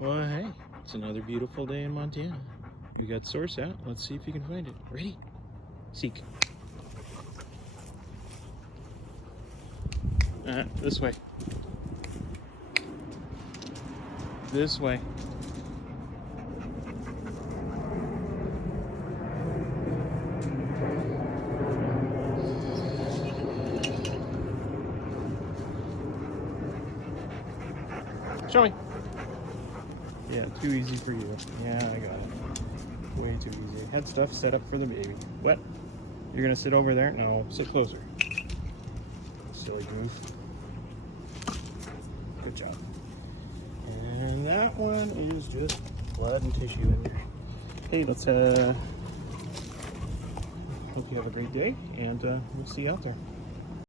Well, hey, it's another beautiful day in Montana. You got source out. Let's see if you can find it. Ready? Seek. This way. This way. Show me. Yeah, too easy for you. Yeah, I got it. Way too easy. Had stuff set up for the baby. What? You're gonna sit over there? No, sit closer. Silly goof. Good job. And that one is just blood and tissue in there. Hey, let's hope you have a great day, and we'll see you out there.